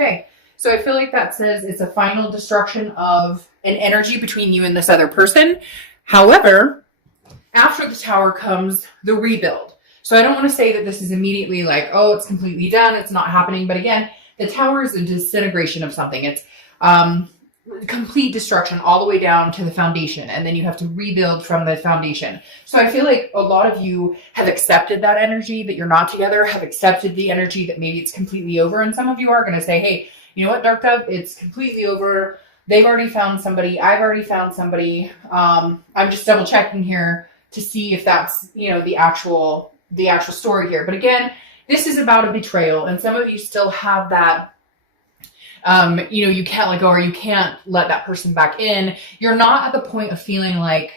Okay. So I feel like that says it's a final destruction of an energy between you and this other person. However, after the Tower comes the rebuild. So I don't want to say that this is immediately like, oh, it's completely done, it's not happening. But again, the Tower is a disintegration of something. It's complete destruction all the way down to the foundation. And then you have to rebuild from the foundation. So I feel like a lot of you have accepted that energy that you're not together, have accepted the energy that maybe it's completely over. And some of you are going to say, hey, you know what, Dark Dove, it's completely over. They've already found somebody. I've already found somebody. I'm just double checking here to see if that's, you know, the actual story here. But again, this is about a betrayal. And some of you still have that, you know, you can't let go, or you can't let that person back in. You're not at the point of feeling like,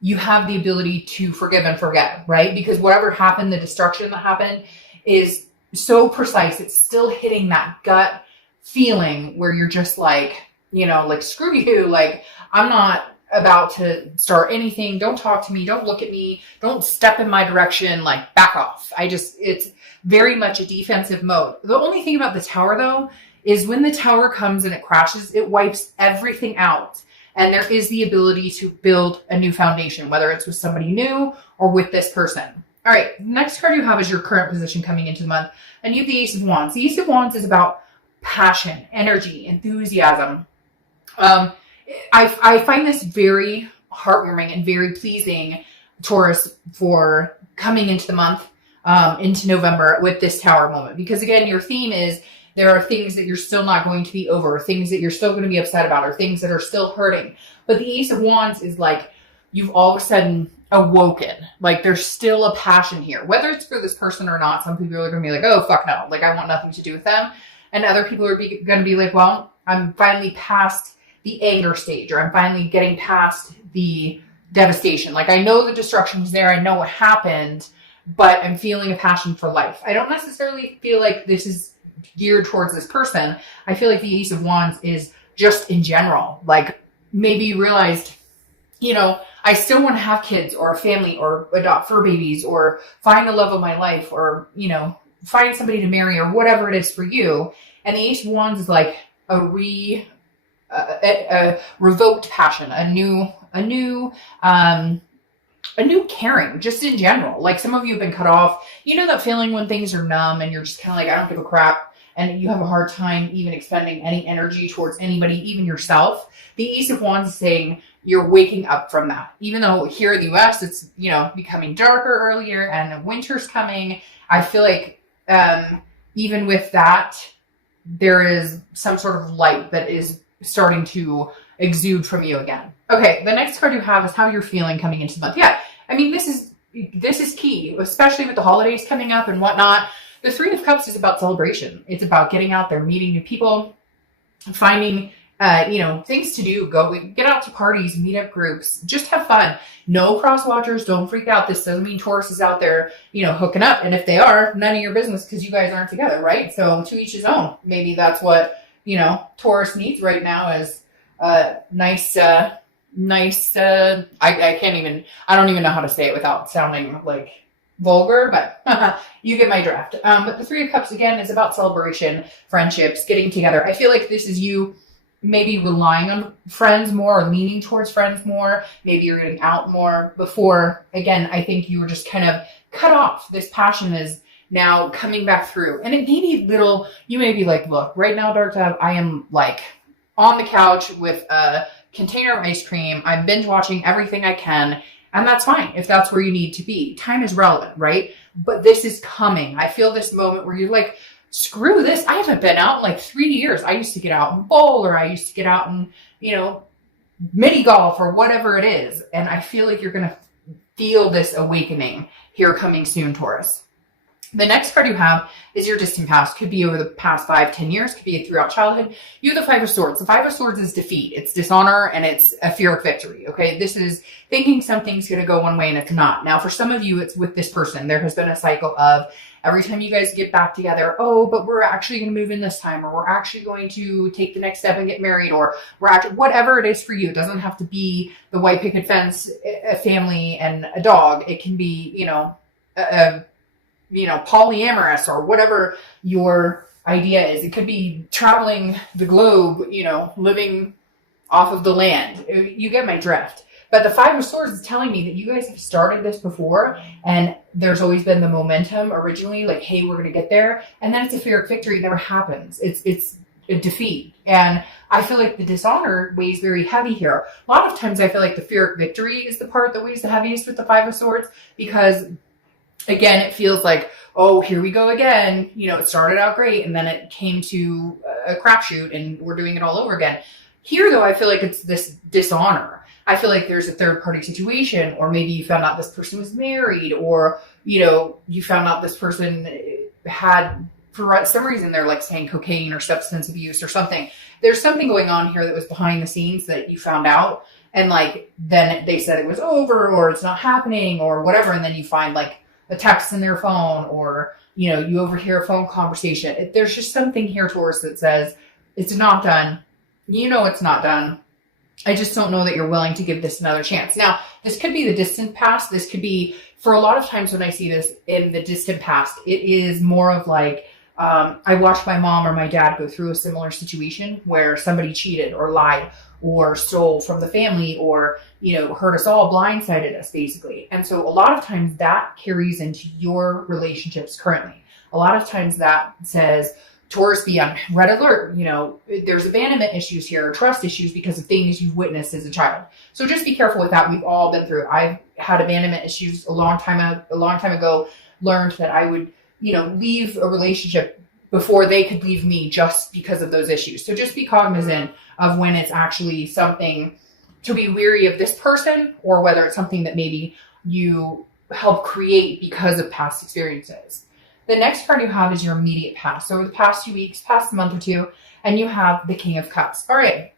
you have the ability to forgive and forget, right? Because whatever happened, the destruction that happened is so precise. It's still hitting that gut feeling where you're just like, you know, like, screw you. Like, I'm not about to start anything. Don't talk to me. Don't look at me. Don't step in my direction. Like, back off. It's very much a defensive mode. The only thing about the Tower, though, is when the Tower comes and it crashes, it wipes everything out. And there is the ability to build a new foundation, whether it's with somebody new or with this person. All right, next card you have is your current position coming into the month. And you have the Ace of Wands. The Ace of Wands is about passion, energy, enthusiasm. I find this very heartwarming and very pleasing, Taurus, for coming into the month, into November with this Tower moment. Because again, your theme is there are things that you're still not going to be over, things that you're still going to be upset about, or things that are still hurting. But the Ace of Wands is like you've all of a sudden awoken. Like, there's still a passion here, whether it's for this person or not. Some people are going to be like, oh, fuck no. Like, I want nothing to do with them. And other people are going to be like, well, I'm finally past the anger stage, or I'm finally getting past the devastation. Like, I know the destruction was there. I know what happened, but I'm feeling a passion for life. I don't necessarily feel like this is geared towards this person. I feel like the Ace of Wands is just in general. Like, maybe you realized, you know, I still want to have kids or a family or adopt fur babies or find the love of my life, or, you know, find somebody to marry, or whatever it is for you. And the Ace of Wands is like a revoked passion, a new caring, just in general. Like, some of you have been cut off. You know that feeling when things are numb and you're just kind of like, I don't give a crap. And you have a hard time even expending any energy towards anybody, even yourself. The Ace of Wands is saying you're waking up from that. Even though here in the US, it's, you know, becoming darker earlier and winter's coming. I feel like even with that, there is some sort of light that is starting to exude from you again. Okay, the next card you have is how you're feeling coming into the month. Yeah, I mean, this is key, especially with the holidays coming up and whatnot. The Three of Cups is about celebration. It's about getting out there, meeting new people, finding, you know, things to do. Get out to parties, meet up groups, just have fun. No cross watchers, don't freak out. This doesn't mean Taurus is out there, you know, hooking up. And if they are, none of your business, because you guys aren't together, right? So to each his own. Maybe that's what, you know, Taurus needs right now is nice, I don't even know how to say it without sounding like vulgar, but you get my draft. But the Three of Cups, again, is about celebration, friendships, getting together. I feel like this is you maybe relying on friends more, or leaning towards friends more. Maybe you're getting out more. Before, again, I think you were just kind of cut off. This passion is now coming back through. And it may be little, you may be like, look, right now, Dark Dove, I am like on the couch with a container of ice cream. I'm binge watching everything I can. And that's fine if that's where you need to be. Time is relevant, right? But this is coming. I feel this moment where you're like, screw this. I haven't been out in like 3 years. I used to get out and bowl, or I used to get out and, you know, mini golf or whatever it is. And I feel like you're going to feel this awakening here coming soon, Taurus. The next card you have is your distant past. Could be over the past 5-10 years. Could be throughout childhood. You have the Five of Swords. The Five of Swords is defeat. It's dishonor, and it's a fear of victory. Okay, this is thinking something's going to go one way and it's not. Now, for some of you, it's with this person. There has been a cycle of every time you guys get back together, oh, but we're actually going to move in this time, or we're actually going to take the next step and get married, or we're actually, whatever it is for you. It doesn't have to be the white picket fence, a family, and a dog. It can be, polyamorous, or whatever your idea is. It could be traveling the globe, you know, living off of the land. You get my drift. But the Five of Swords is telling me that you guys have started this before, and there's always been the momentum originally, like, hey, we're going to get there. And then it's a Pyrrhic victory. It never happens. It's a defeat. And I feel like the dishonor weighs very heavy here. A lot of times I feel like the Pyrrhic victory is the part that weighs the heaviest with the Five of Swords, because, again, it feels like, oh, here we go again. You know, it started out great, and then it came to a crapshoot, and we're doing it all over again. Here, though, I feel like it's this dishonor. I feel like there's a third party situation, or maybe you found out this person was married, or, you know, you found out this person had, for some reason, they're like saying cocaine or substance abuse or something. There's something going on here that was behind the scenes that you found out, and like, then they said it was over, or it's not happening, or whatever. And then you find like a text in their phone, or, you know, you overhear a phone conversation. There's just something here, Taurus, that says it's not done. You know, it's not done. I just don't know that you're willing to give this another chance. Now, this could be the distant past. This could be, for a lot of times when I see this in the distant past, it is more of like, I watched my mom or my dad go through a similar situation where somebody cheated or lied or stole from the family, or, you know, hurt us all, blindsided us, basically. And so a lot of times that carries into your relationships currently. A lot of times that says, Taurus, be on red alert. You know, there's abandonment issues here, or trust issues, because of things you've witnessed as a child. So just be careful with that. We've all been through it. I've had abandonment issues a long time ago, learned that I would, you know, leave a relationship before they could leave me just because of those issues. So just be cognizant of when it's actually something to be weary of this person, or whether it's something that maybe you help create because of past experiences. The next card you have is your immediate past. So over the past 2 weeks, past month or two, and you have the King of Cups. All right.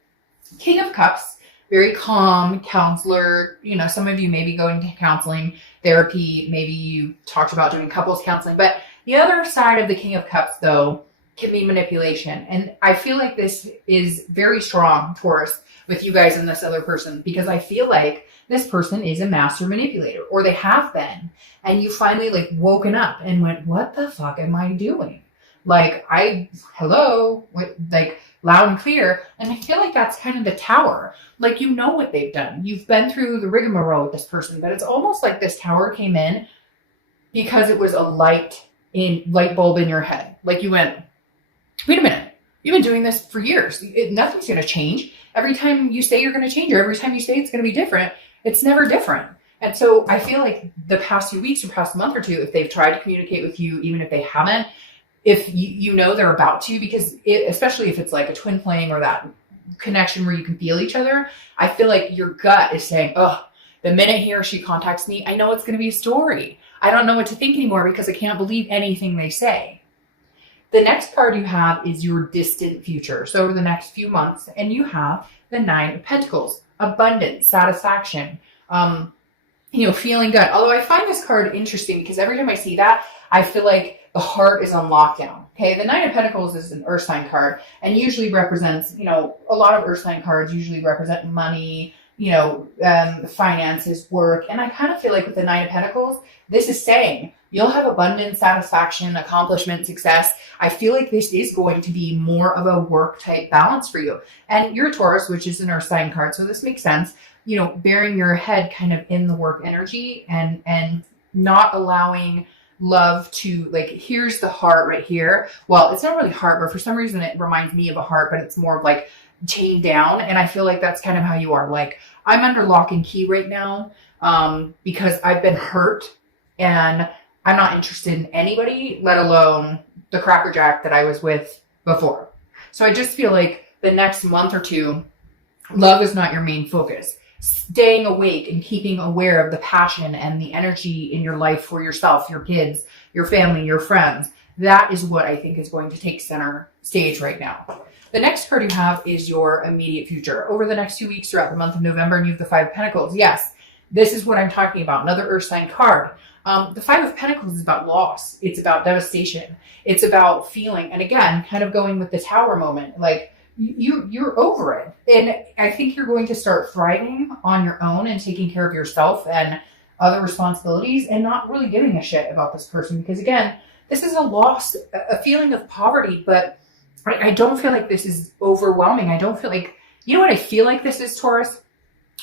King of Cups, very calm, counselor. You know, some of you may be going to counseling, therapy. Maybe you talked about doing couples counseling. But the other side of the King of Cups, though, can be manipulation. And I feel like this is very strong, Taurus, with you guys and this other person, because I feel like this person is a master manipulator, or they have been. And you finally like woken up and went, what the fuck am I doing? Like, hello, like loud and clear. And I feel like that's kind of the Tower. Like, you know what they've done. You've been through the rigmarole with this person, but it's almost like this Tower came in because it was a light bulb in your head. Like, you went, wait a minute, you've been doing this for years. Nothing's going to change. Every time you say you're going to change, or every time you say it's going to be different, it's never different. And so I feel like the past few weeks or past month or two, if they've tried to communicate with you, even if they haven't, if you know they're about to, because especially if it's like a twin flame or that connection where you can feel each other, I feel like your gut is saying, oh, the minute he or she contacts me, I know it's going to be a story. I don't know what to think anymore because I can't believe anything they say. The next card you have is your distant future. So over the next few months, and you have the Nine of Pentacles, abundance, satisfaction, you know, feeling good. Although I find this card interesting because every time I see that, I feel like the heart is on lockdown. Okay, the Nine of Pentacles is an earth sign card and usually represents, you know, a lot of earth sign cards usually represent money, you know, finances, work. And I kind of feel like with the Nine of Pentacles, this is saying you'll have abundance, satisfaction, accomplishment, success. I feel like this is going to be more of a work type balance for you. And you're a Taurus, which is an earth sign card. So this makes sense, you know, bearing your head kind of in the work energy and not allowing love to, like, here's the heart right here. Well, it's not really heart, but for some reason it reminds me of a heart, but it's more of like chained down. And I feel like that's kind of how you are. Like, I'm under lock and key right now because I've been hurt and I'm not interested in anybody, let alone the crackerjack that I was with before. So I just feel like the next month or two, love is not your main focus. Staying awake and keeping aware of the passion and the energy in your life for yourself, your kids, your family, your friends. That is what I think is going to take center stage right now. The next card you have is your immediate future. Over the next 2 weeks throughout the month of November, and you have the Five of Pentacles. Yes, this is what I'm talking about. Another earth sign card. The Five of Pentacles is about loss. It's about devastation. It's about feeling, and again, kind of going with the Tower moment, like, you're over it. And I think you're going to start thriving on your own and taking care of yourself and other responsibilities and not really giving a shit about this person. Because again, this is a loss, a feeling of poverty, but I don't feel like this is overwhelming. I don't feel like, you know what I feel like this is, Taurus?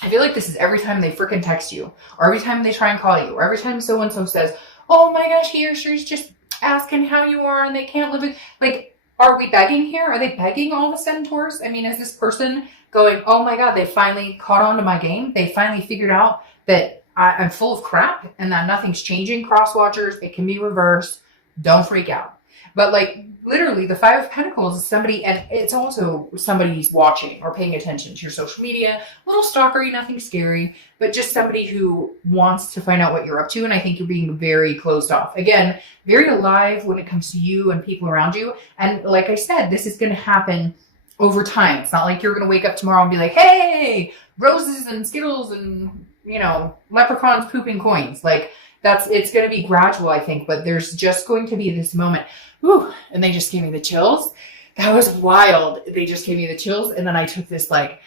I feel like this is every time they freaking text you, or every time they try and call you, or every time so-and-so says, oh my gosh, he or she's just asking how you are and they can't live it. Like, are we begging here? Are they begging all of a sudden, Taurus? I mean, is this person going, oh my God, they finally caught on to my game. They finally figured out that I'm full of crap and that nothing's changing. Cross watchers, it can be reversed. Don't freak out. But like literally the Five of Pentacles is somebody, and it's also somebody who's watching or paying attention to your social media, a little stalkery, nothing scary, but just somebody who wants to find out what you're up to. And I think you're being very closed off. Again, very alive when it comes to you and people around you. And like I said, this is going to happen over time. It's not like you're going to wake up tomorrow and be like, hey, roses and Skittles and, you know, leprechauns pooping coins. Like it's going to be gradual, I think, but there's just going to be this moment. Whew, and they just gave me the chills. That was wild. They just gave me the chills. And then I took this, like,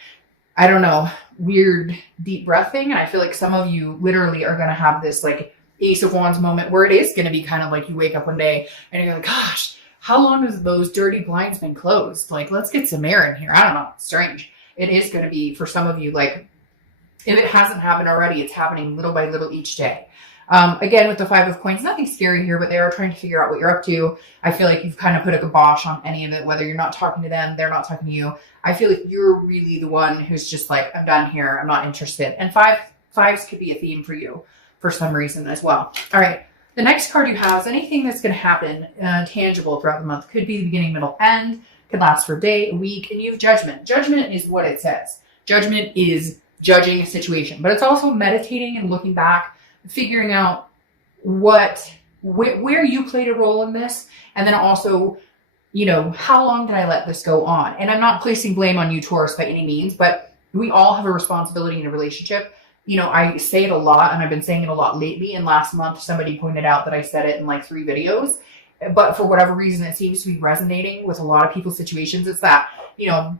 I don't know, weird deep breath thing. And I feel like some of you literally are going to have this like Ace of Wands moment where it is going to be kind of like you wake up one day and you're like, gosh, how long has those dirty blinds been closed? Like, let's get some air in here. I don't know. It's strange. It is going to be for some of you, like, if it hasn't happened already, it's happening little by little each day. Again, with the Five of Coins, nothing scary here, but they are trying to figure out what you're up to. I feel like you've kind of put a kibosh on any of it, whether you're not talking to them, they're not talking to you. I feel like you're really the one who's just like, I'm done here. I'm not interested. And fives could be a theme for you for some reason as well. All right. The next card you have is anything that's going to happen tangible throughout the month. Could be the beginning, middle, end. Could last for a day, a week. And you have Judgment. Judgment is what it says. Judgment is judging a situation, but it's also meditating and looking back, figuring out where you played a role in this. And then also, you know, how long did I let this go on? And I'm not placing blame on you, Taurus, by any means, but we all have a responsibility in a relationship. You know, I say it a lot, and I've been saying it a lot lately. And last month, somebody pointed out that I said it in like 3 videos, but for whatever reason, it seems to be resonating with a lot of people's situations. It's that, you know,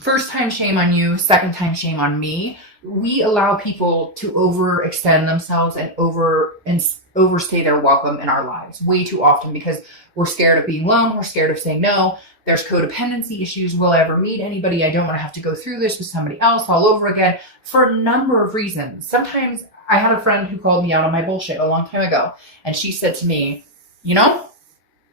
first time shame on you, second time shame on me. We allow people to overextend themselves and overstay their welcome in our lives way too often because we're scared of being alone. We're scared of saying no. There's codependency issues. Will I ever meet anybody? I don't want to have to go through this with somebody else all over again for a number of reasons. Sometimes I had a friend who called me out on my bullshit a long time ago. And she said to me, you know,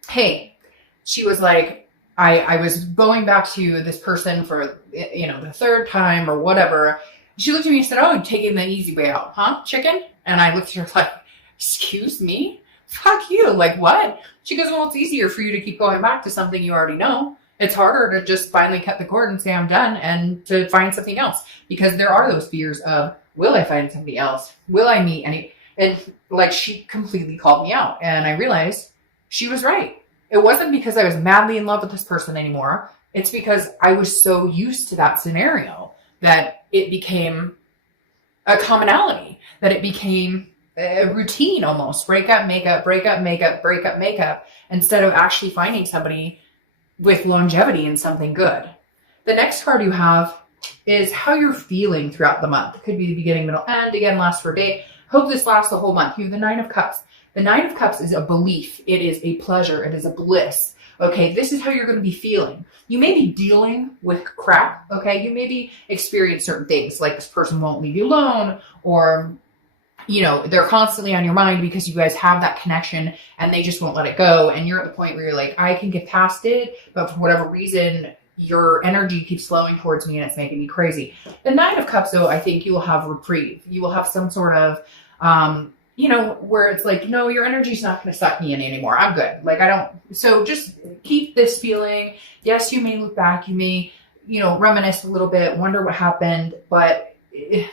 hey, she was like, I was going back to this person for, you know, the 3rd time or whatever. She looked at me and said, oh, you're taking the easy way out, huh, chicken? And I looked at her like, excuse me? Fuck you. Like, what? She goes, well, it's easier for you to keep going back to something you already know. It's harder to just finally cut the cord and say I'm done and to find something else. Because there are those fears of, will I find somebody else? Will I meet any? And like, she completely called me out. And I realized she was right. It wasn't because I was madly in love with this person anymore. It's because I was so used to that scenario that it became a commonality, that it became a routine almost. Break up, make up, break up, make up, break up, make up, instead of actually finding somebody with longevity and something good. The next card you have is how you're feeling throughout the month. It could be the beginning, middle, end. Again, last for a day. Hope this lasts the whole month. You have the Nine of Cups. The Nine of Cups is a belief. It is a pleasure. It is a bliss. Okay, this is how you're going to be feeling. You may be dealing with crap, okay? You maybe experience certain things, like this person won't leave you alone, or, you know, they're constantly on your mind because you guys have that connection and they just won't let it go. And you're at the point where you're like, I can get past it, but for whatever reason, your energy keeps flowing towards me and it's making me crazy. The Nine of Cups, though, I think you will have reprieve. You will have some sort of, you know, where it's like, no, your energy's not going to suck me in anymore. I'm good. Like, I don't. So just keep this feeling. Yes, you may look back. You may, you know, reminisce a little bit, wonder what happened. But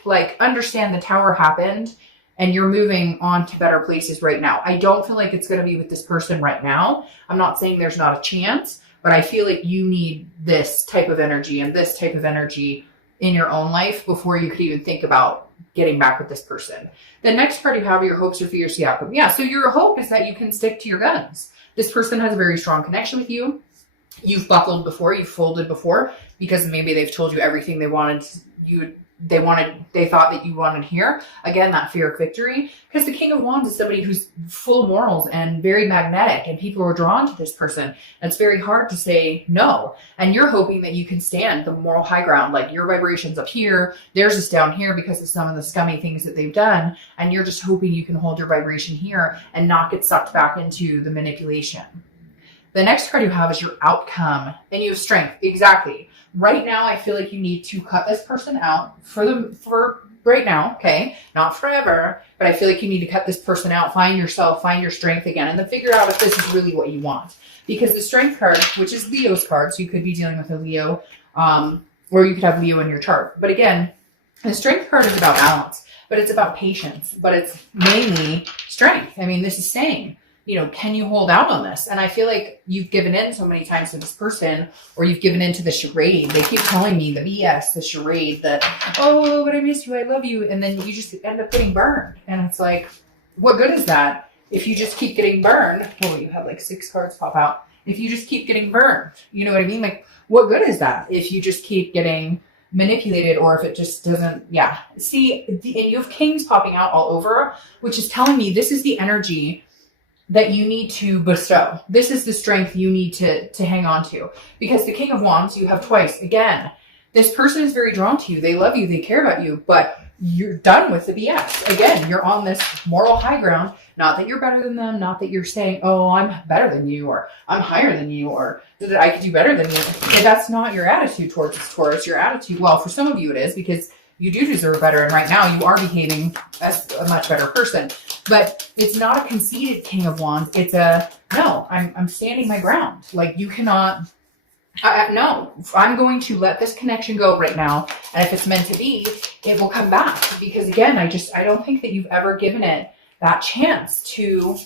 like, understand the Tower happened and you're moving on to better places right now. I don't feel like it's going to be with this person right now. I'm not saying there's not a chance, but I feel like you need this type of energy and this type of energy in your own life before you could even think about getting back with this person. The next part you have are your hopes or fears, the outcome. Yeah, so your hope is that you can stick to your guns. This person has a very strong connection with you. You've buckled before, you've folded before, because maybe they've told you everything they wanted you they thought that you wanted here. Again, that fear of victory, because the King of Wands is somebody who's full of morals and very magnetic, and people are drawn to this person. And it's very hard to say no. And you're hoping that you can stand the moral high ground. Like your vibration's up here, theirs is down here because of some of the scummy things that they've done. And you're just hoping you can hold your vibration here and not get sucked back into the manipulation. The next card you have is your outcome, and you have strength. Exactly. Right now, I feel like you need to cut this person out for right now, okay? Not forever, but I feel like you need to cut this person out, find yourself, find your strength again, and then figure out if this is really what you want. Because the strength card, which is Leo's card, so you could be dealing with a Leo, or you could have Leo in your chart. But again, the strength card is about balance, but it's about patience, but it's mainly strength. I mean, this is saying, you know, can you hold out on this? And I feel like you've given in so many times to this person, or you've given in to the charade. They keep telling me the BS, the charade, that, oh, but I miss you, I love you. And then you just end up getting burned. And it's like, what good is that if you just keep getting burned? Oh, you have like 6 cards pop out. If you just keep getting burned, you know what I mean? Like, what good is that if you just keep getting manipulated, or if it just doesn't, yeah. See, and you have kings popping out all over, which is telling me this is the energy that you need to bestow. This is the strength you need to hang on to. Because the King of Wands, you have twice. Again, this person is very drawn to you. They love you. They care about you. But you're done with the BS. Again, you're on this moral high ground. Not that you're better than them. Not that you're saying, oh, I'm better than you, or I'm higher than you, or that I could do better than you. And that's not your attitude towards this Taurus. Your attitude, well, for some of you it is, because you do deserve better. And right now you are behaving as a much better person. But it's not a conceited King of Wands. It's a, no, I'm standing my ground. Like, you cannot, no, I'm going to let this connection go right now. And if it's meant to be, it will come back. Because again, I don't think that you've ever given it that chance to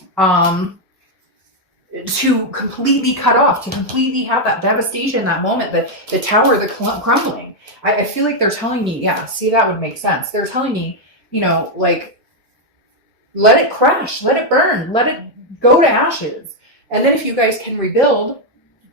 completely cut off, to completely have that devastation, that moment, the tower, the crumbling. I feel like they're telling me, yeah, see, that would make sense. They're telling me, you know, like, let it crash, let it burn, let it go to ashes. And then if you guys can rebuild,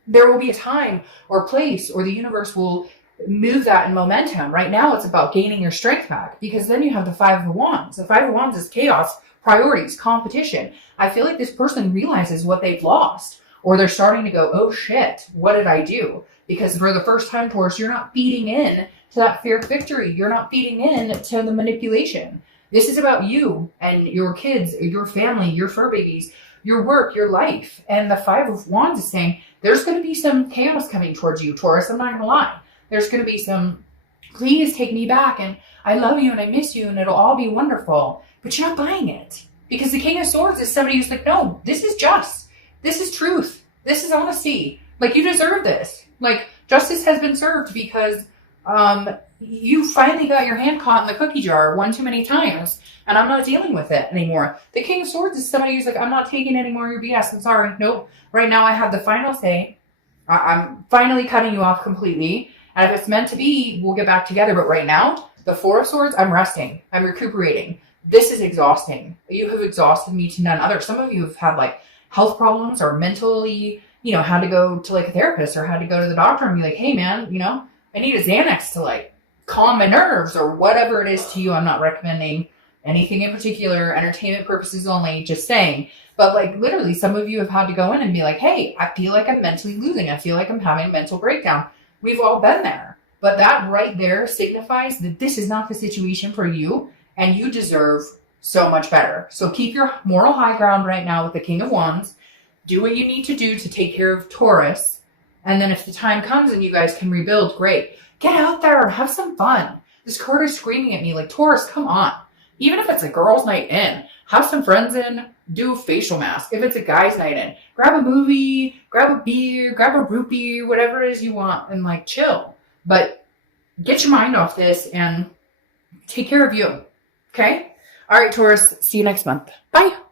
there will be a time or place, or the universe will move that in momentum. Right now, it's about gaining your strength back, because then you have the 5 of Wands. The 5 of Wands is chaos, priorities, competition. I feel like this person realizes what they've lost, or they're starting to go, oh shit, what did I do? Because for the first time, Taurus, you're not feeding in to that fear of victory. You're not feeding in to the manipulation. This is about you and your kids, your family, your fur babies, your work, your life. And the 5 of Wands is saying there's going to be some chaos coming towards you, Taurus. I'm not going to lie. There's going to be some, please take me back, and I love you and I miss you and it'll all be wonderful. But you're not buying it, because the King of Swords is somebody who's like, no, this is just. This is truth. This is honesty. Like, you deserve this. Like, justice has been served, because you finally got your hand caught in the cookie jar one too many times, and I'm not dealing with it anymore. The King of Swords is somebody who's like, I'm not taking any more of your BS. I'm sorry. Nope. Right now I have the final say. I'm finally cutting you off completely. And if it's meant to be, we'll get back together. But right now, the 4 of Swords, I'm resting. I'm recuperating. This is exhausting. You have exhausted me to none other. Some of you have had like health problems, or mentally, you know, had to go to like a therapist, or had to go to the doctor and be like, hey man, you know, I need a Xanax to like calm my nerves, or whatever it is to you. I'm not recommending anything in particular, entertainment purposes only, just saying. But like, literally, some of you have had to go in and be like, hey, I feel like I'm mentally losing. I feel like I'm having a mental breakdown. We've all been there. But that right there signifies that this is not the situation for you, and you deserve so much better. So keep your moral high ground right now with the King of Wands. Do what you need to do to take care of Taurus. And then if the time comes and you guys can rebuild, great. Get out there, have some fun. This card is screaming at me like, Taurus, come on. Even if it's a girls' night in, have some friends in, do a facial mask. If it's a guy's night in, grab a movie, grab a beer, grab a root beer, whatever it is you want, and like chill. But get your mind off this and take care of you. Okay? All right, Taurus, see you next month. Bye.